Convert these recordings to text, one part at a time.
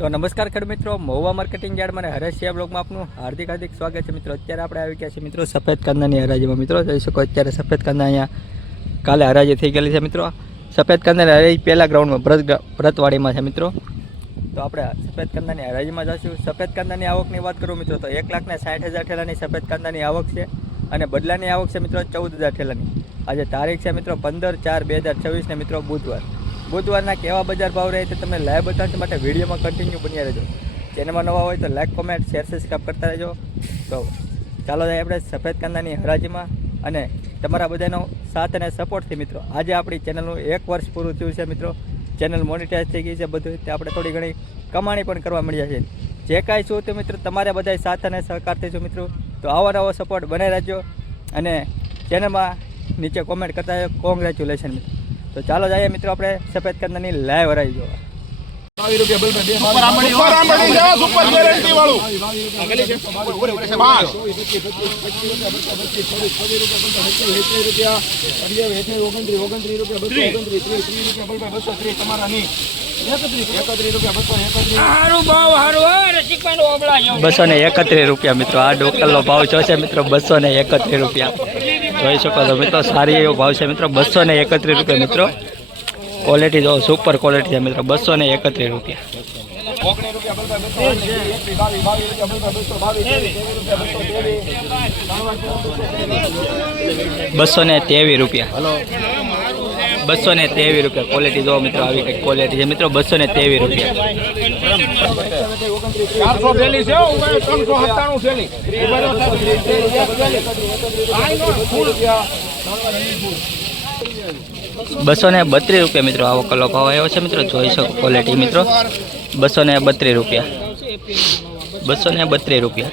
તો નમસ્કાર ખેડૂત મિત્રો, મહુવા માર્કેટિંગ યાર્ડ અને હરેશિયા બ્લોગમાં આપનું હાર્દિક સ્વાગત છે મિત્રો। અત્યારે આપણે આવી ગયા છે મિત્રો સફેદ કાંદાની હરાજીમાં। મિત્રો જોઈ શકો અત્યારે સફેદ કાંદા અહીંયા કાલે હરાજી થઈ ગયેલી છે મિત્રો। સફેદ કાંદાની હરાજી પહેલા ગ્રાઉન્ડમાં ભરતવાડીમાં છે મિત્રો। તો આપણે સફેદ કાંદાની હરાજીમાં જઈશું। સફેદ કાંદાની આવકની વાત કરું મિત્રો તો 1,60,000 ઠેલાની સફેદ કાંદાની આવક છે અને બદલાની આવક છે મિત્રો 14,000 ઠેલાની। આજે તારીખ છે મિત્રો 15/4/2024 ને મિત્રો બુધવારના કેવા બજાર ભાવ રહે તે તમને લાઈવ બતાવવા માટે વિડીયોમાં કન્ટિન્યુ બન્યા રહેજો। ચેનલમાં નવા હોય તો લાઈક, કોમેન્ટ, શેર, સબસ્ક્રાઈબ કરતા રહેજો। તો ચાલો જાય આપણે સફેદ કાંદાની હરાજીમાં અને તમારા બધાનો સાથ અને સપોર્ટથી મિત્રો આજે આપણી ચેનલનું 1 વર્ષ પૂરું થયું છે મિત્રો। ચેનલ મોનિટાઈઝ થઈ ગઈ છે, બધું તે આપણે થોડી ઘણી કમાણી પણ કરવા મળ્યા છે। જે કાંઈ શું તો મિત્રો તમારે બધા સાથ અને સહકારથી છો મિત્રો। તો આવો નવો સપોર્ટ બનાવી રાખજો અને ચેનલમાં નીચે કોમેન્ટ કરતા રહેજો। કોંગ્રેચ્યુલેશન મિત્રો। તો ચાલો જઈએ મિત્રો આપણે સફેદ કાંદાની લાઈવ હરાઈ જોવા। ₹231 મિત્રો આ ડોકલનો ભાવ છે મિત્રો। ₹231 જોઈ શકો છો મિત્રો, સારી એવો ભાવ છે મિત્રો। ₹231 મિત્રો। क्वालिटी जो सुपर क्वालिटी है मित्रों। ₹231 ₹223 ₹223 क्वालिटी जो मित्रों આવી કઈ क्वालिटी है मित्रों। ₹223 ₹232 મિત્રો આવો કલો ભાવ આવ્યો છે મિત્રો। જોઈ શકો ક્વોલિટી મિત્રો। ₹232 ₹232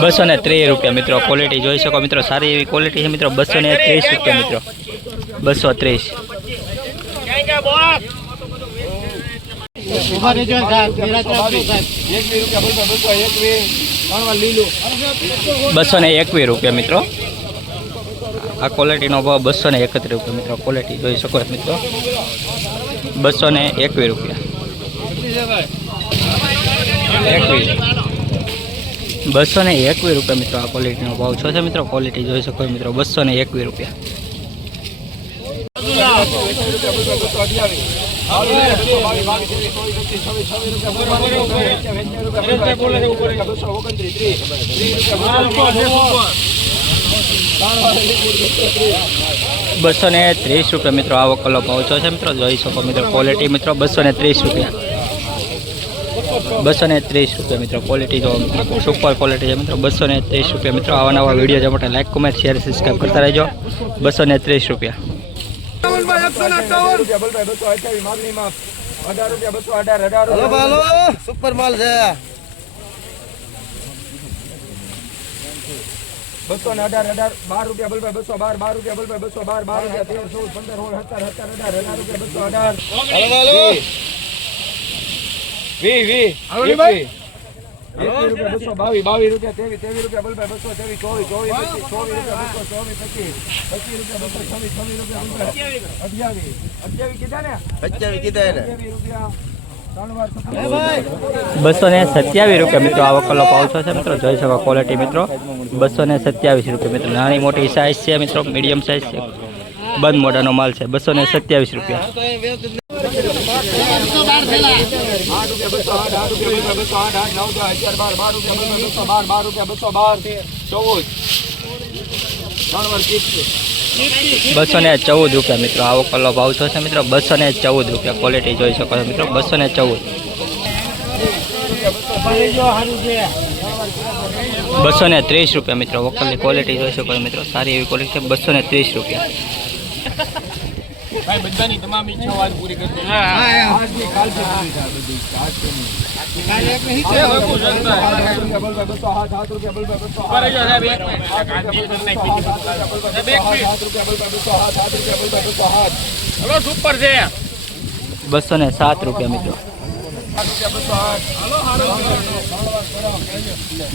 ₹230 મિત્રો। क्वालिटी જોઈ શકો મિત્રો, સારી એવી ક્વોલિટી છે મિત્રો। ₹230 મિત્રો। 230 ₹221 મિત્રો। આ ક્વોલિટીનો ભાવ ₹231 મિત્રો। ક્વોલિટી જોઈ શકો મિત્રો। ₹221 ₹221 મિત્રો આ ક્વોલિટીનો ભાવ છે મિત્રો। ક્વોલિટી જોઈ શકો મિત્રો। ₹221 ₹230 મિત્રો આવો કલો ભાવ છે મિત્રો। જોઈ શકો મિત્રો ક્વોલિટી મિત્રો। ₹230 ₹230 મિત્રો। ક્વોલિટી જો સુપર ક્વોલિટી છે મિત્રો। ₹230 મિત્રો। આવા નવા વિડીયો જોવા માટે લાઈક, કોમેન્ટ, શેર, સબસ્ક્રાઈબ કરતા રહેજો। ₹230 સુપર માલ છે। 218 ₹12 બલભાઈ 212 ₹12 બલભાઈ ₹227 મિત્રો આવો કલો ભાવ છે મિત્રો। જોઈ શકો ક્વોલિટી મિત્રો। ₹227 મિત્રો। નાની મોટી સાઇઝ છે મિત્રો, મીડિયમ સાઇઝ છે, બંધ મોઢાનો માલ છે। ₹227 ₹214 મિત્રો આવો કલો ભાવ છે મિત્રો। ₹214 ક્વોલિટી જોઈ શકો છો મિત્રો। ₹214 ₹230 મિત્રો। વકલની ક્વોલિટી જોઈ શકો મિત્રો, સારી એવી ક્વોલિટી છે। ₹230 ભાઈ બધાની તમામ ઈચ્છાઓ આજ પૂરી કરશે આજની કાલથી પૂરી થાય બધી. આજથી નહીં. બસો સાત રૂપિયા બોલ ભાઈ બસો ઉપર જો સાહેબ એક મિનિટ સાહેબ એક મિનિટ હલો સુપર છે 207 રૂપિયા મિત્રો.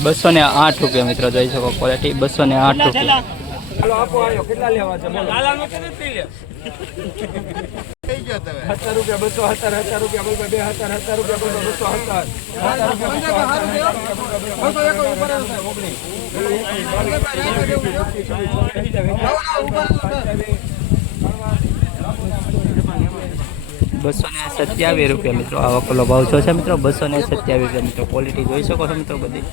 208 રૂપિયા મિત્રો જોઈ શકો ક્વોલિટી 208 રૂપિયા. કેટલા લેવા છે બોલો? 70 રૂપિયા 270 રૂપિયા બોલ ભાઈ 270 રૂપિયા બોલ 227 રૂપિયા મિત્રો આવા કલો ભાવ છો છે મિત્રો. 227 રૂપિયા મિત્રો ક્વોલિટી જોઈ શકો છો મિત્રો બધી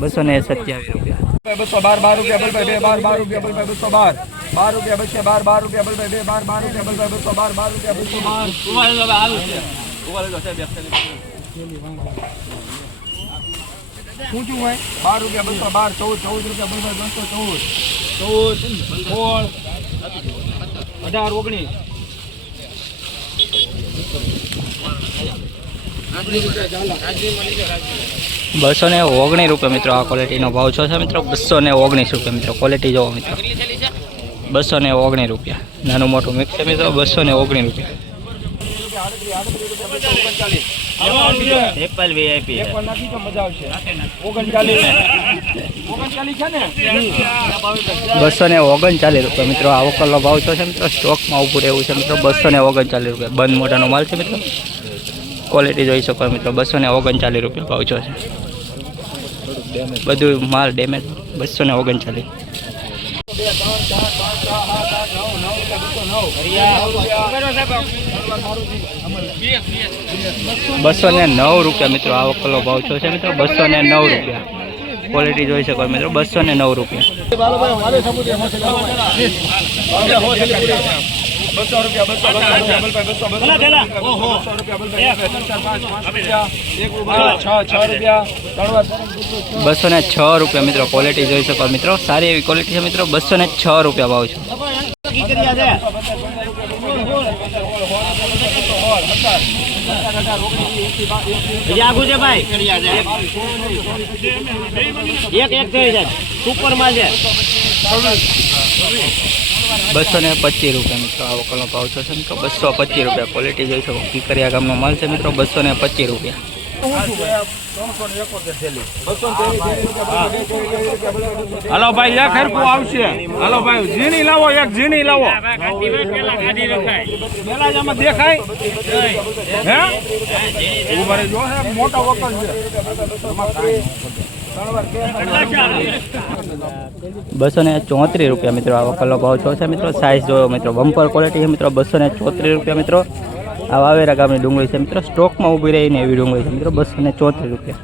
227 રૂપિયા. 212 રૂપિયા બોલ ભાઈ 12 રૂપિયા બોલ ભાઈ 212 12 રૂપિયા બચે 12 રૂપિયા બોલ ભાઈ 12 રૂપિયા બોલ ભાઈ 212 શું છું ભાઈ 12 રૂપિયા 212 14 રૂપિયા બોલ ભાઈ 214 18 19 219 રૂપિયા મિત્રો આ ક્વોલિટીનો ભાવ છો છે મિત્રો. 219 રૂપિયા મિત્રો ક્વોલિટી જોવો મિત્રો. 219 રૂપિયા નાનું મોટું મિક્સ છે મિત્રો. 219 રૂપિયા. એપલ વીઆઈપી એક વાર નાખી તો મજા આવશે 39 છે ને 239 રૂપિયા મિત્રો આવો કલો ભાવ છો છે મિત્રો. સ્ટોકમાં ઊભું રહેવું છે મિત્રો. 239 રૂપિયા બંધ મોટાનો માલ છે મિત્રો. ક્વોલિટી જોઈ શકો મિત્રો. 239 રૂપિયા ભાવ છો છે. બધું માલ ડેમેજ 239. 209 રૂપિયા મિત્રો આવો કલો ભાવ છો છે મિત્રો. 209 રૂપિયા ક્વોલિટી જોઈ શકો મિત્રો. 209 રૂપિયા. 206 રૂપિયા મિત્રો ક્વોલિટી જોઈ શકો મિત્રો. સારી એવી ક્વોલિટી છે મિત્રો. 206 રૂપિયા ભાવ છે. આગુ છે ભાઈ એક થઈ જાય સુપર માં છે 225 રૂપિયા મિત્રો આવો કલો ભાવ છો છે મિત્રો. 225 રૂપિયા ક્વોલિટી જોઈ શકો. કીકરિયા ગામનો માલ છે મિત્રો. 225 રૂપિયા. હાલો ભાઈ એક હરકું આવશે હાલો ભાઈ ઝીણી લાવો એક ઝીણી લાવો પેલા જ આમાં દેખાય હે ઉભા રહેજો હે મોટો વકલ છે 234 રૂપિયા મિત્રો આવો કલો ભાવ છો છે મિત્રો. સાઇઝ જોયો મિત્રો. બમ્પર ક્વોલિટી છે મિત્રો. 234 રૂપિયા મિત્રો. આ વાવેરા ગામની ડુંગળી છે મિત્રો. સ્ટોકમાં ઊભી રહીને એવી ડુંગળી છે મિત્રો. 234 રૂપિયા.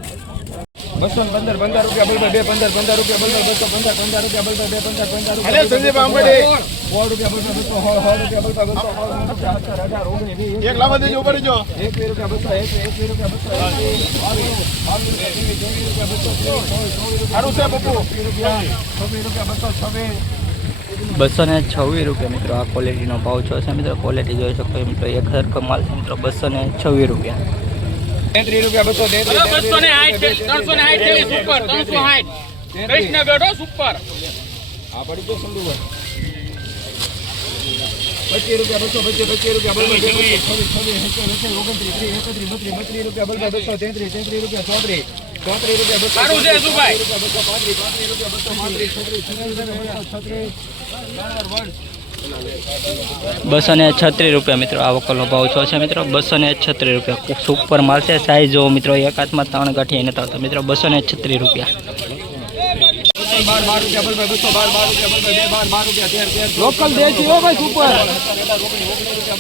215 રૂપિયા બોલ ભાઈ 15 રૂપિયા બોલ ભાઈ 215 રૂપિયા બોલ ભાઈ 215 અરે સંજય બાંબડી 100 રૂપિયા બોલ ભાઈ 100 રૂપિયા બોલ ભાઈ એક લાવવા દેજો ઉપર જો 1 રૂપિયા 21 રૂપિયા 22 સારું છે બપુ 26 રૂપિયા 226 રૂપિયા મિત્રો આ ક્વોલિટીનો ભાવ છો છે મિત્રો. ક્વોલિટી જોઈ શકો મિત્રો. એક સરખો માલ છે મિત્રો. 226 રૂપિયા. 33 રૂપિયા 360 સુપર 360 કૃષ્ણ બેઠો સુપર આ પડી ગયો સંધુભાઈ 25 રૂપિયા 225 રૂપિયા બોલ ભાઈ 26 રૂપિયા બોલ ભાઈ 233 રૂપિયા 34 રૂપિયા સારું છે શું ભાઈ 236 રૂપિયા મિત્રો આવો કલો ભાવ છો છે મિત્રો. 236 રૂપિયા સુપર માલ છે. સાઈઝ જો મિત્રો. એક હાથમાં 3 ગાંઠી નથી આવતા મિત્રો. 236 રૂપિયા. 12 રૂપિયા બોલ ભાઈ 212 રૂપિયા બોલ ભાઈ 12 રૂપિયા 13 લોકલ દેશી હો ભાઈ સુપર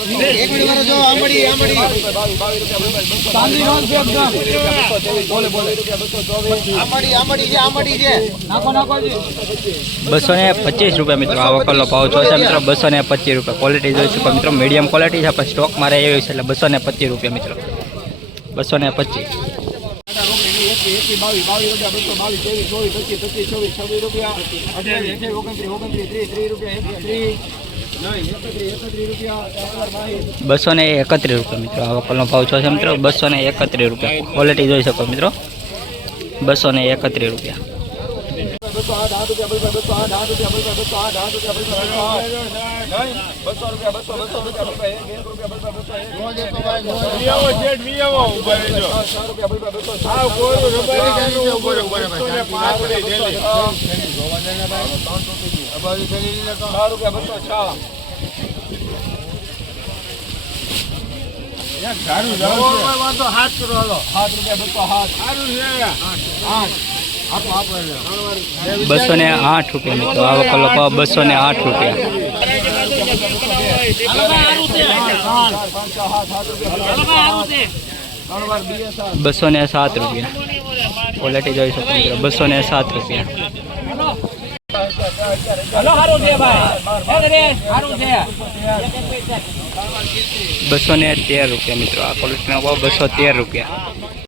એક મિનિટ જો આમડી ચાંદી નોન છે એકદમ બોલે આમડી છે નાખો જી 225 રૂપિયા મિત્રો આવો કલો ભાવ છો છે મિત્રો. 225 રૂપિયા ક્વોલિટી જોઈ શકો મિત્રો. મીડિયમ ક્વોલિટી છે પણ સ્ટોકમાં રહે એવી છે એટલે 225 રૂપિયા મિત્રો. 225. 22 રૂપિયા 24 25 26 27 28 29 30 રૂપિયા 30 રૂપિયા ₹231 મિત્રો. આ વકલનો ભાવ છો છે મિત્રો ₹231. ક્વોલિટી જોઈ શકો મિત્રો ₹231. ₹208 મિત્રો. આ વકલનો ભાવ ₹208. ₹207. ક્વોલિટી જોઈ શકો મિત્રો ₹207. ₹213 મિત્રો. આ ક્વોલિટીનો ભાવ ₹213.